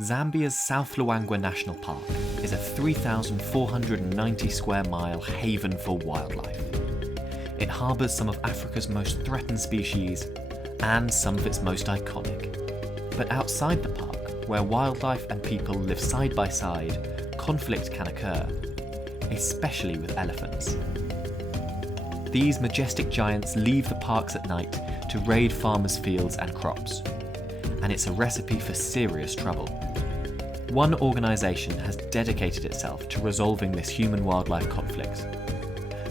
Zambia's South Luangwa National Park is a 3,490 square mile haven for wildlife. It harbours some of Africa's most threatened species and some of its most iconic. But outside the park, where wildlife and people live side by side, conflict can occur, especially with elephants. These majestic giants leave the parks at night to raid farmers' fields and crops, and it's a recipe for serious trouble. One organisation has dedicated itself to resolving this human-wildlife conflict.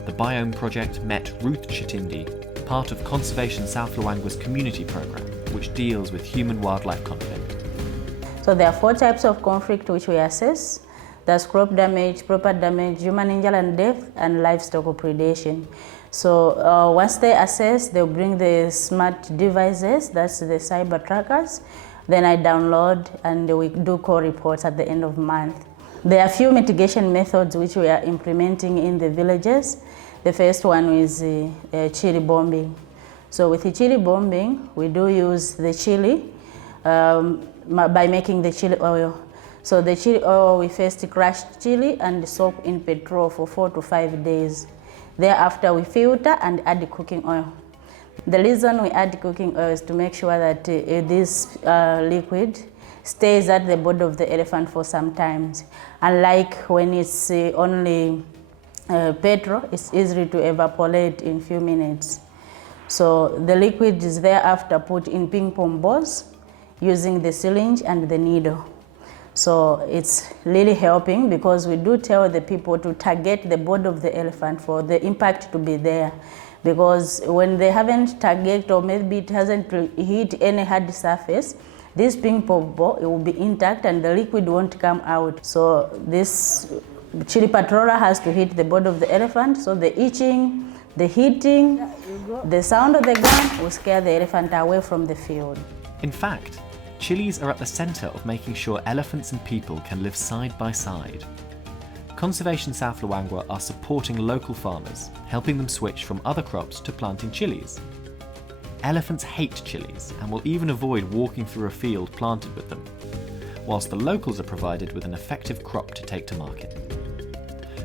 The Biome Project met Ruth Chitindi, part of Conservation South Luangwa's community programme, which deals with human-wildlife conflict. So there are 4 types of conflict which we assess. That's crop damage, property damage, human injury and death, and livestock predation. So once they assess, they'll bring the smart devices, that's the cyber trackers. Then I download and we do call reports at the end of the month. There are a few mitigation methods which we are implementing in the villages. The first one is chili bombing. So with the chili bombing, we do use the chili by making the chili oil. So the chili oil, we first crush chili and soak in petrol for 4 to 5 days. Thereafter, we filter and add the cooking oil. The reason we add cooking oil is to make sure that this liquid stays at the body of the elephant for some time. Unlike when it's only petrol, it's easy to evaporate in few minutes. So the liquid is thereafter put in ping pong balls using the syringe and the needle. So it's really helping because we do tell the people to target the body of the elephant for the impact to be there. Because when they haven't targeted or maybe it hasn't hit any hard surface, this ping pong ball, it will be intact and the liquid won't come out. So this chili patroller has to hit the body of the elephant, so the itching, the hitting, the sound of the gun will scare the elephant away from the field. In fact, chilies are at the centre of making sure elephants and people can live side by side. Conservation South Luangwa are supporting local farmers, helping them switch from other crops to planting chilies. Elephants hate chilies and will even avoid walking through a field planted with them, whilst the locals are provided with an effective crop to take to market.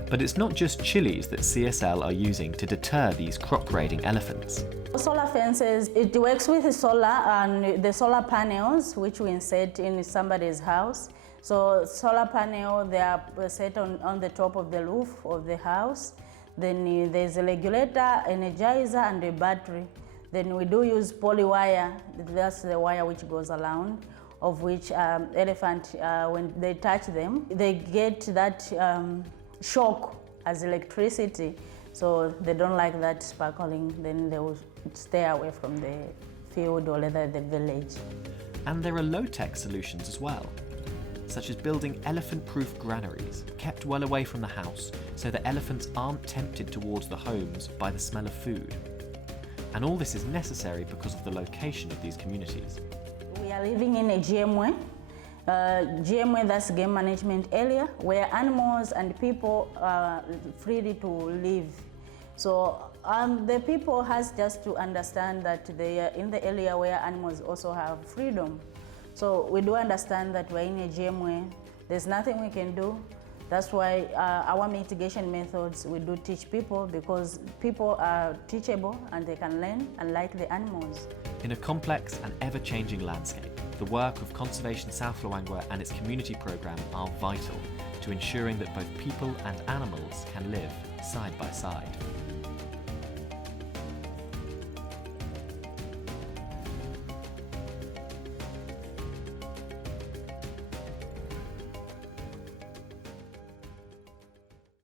But it's not just chilies that CSL are using to deter these crop-raiding elephants. Solar fences, it works with the solar and the solar panels which we insert in somebody's house. So solar panel, they are set on the top of the roof of the house. Then there's a regulator, energizer, and a battery. Then we do use poly wire, that's the wire which goes around, of which elephant, when they touch them, they get that shock as electricity. So they don't like that sparkling, then they will stay away from the field or rather the village. And there are low-tech solutions as well, such as building elephant-proof granaries, kept well away from the house so that elephants aren't tempted towards the homes by the smell of food. And all this is necessary because of the location of these communities. We are living in a GMW. GMW, that's game management area, where animals and people are free to live. So the people has just to understand that they are in the area where animals also have freedom. So we do understand that we're in a GMW, there's nothing we can do. That's why our mitigation methods, we do teach people because people are teachable and they can learn unlike the animals. In a complex and ever-changing landscape, the work of Conservation South Luangwa and its community programme are vital to ensuring that both people and animals can live side by side.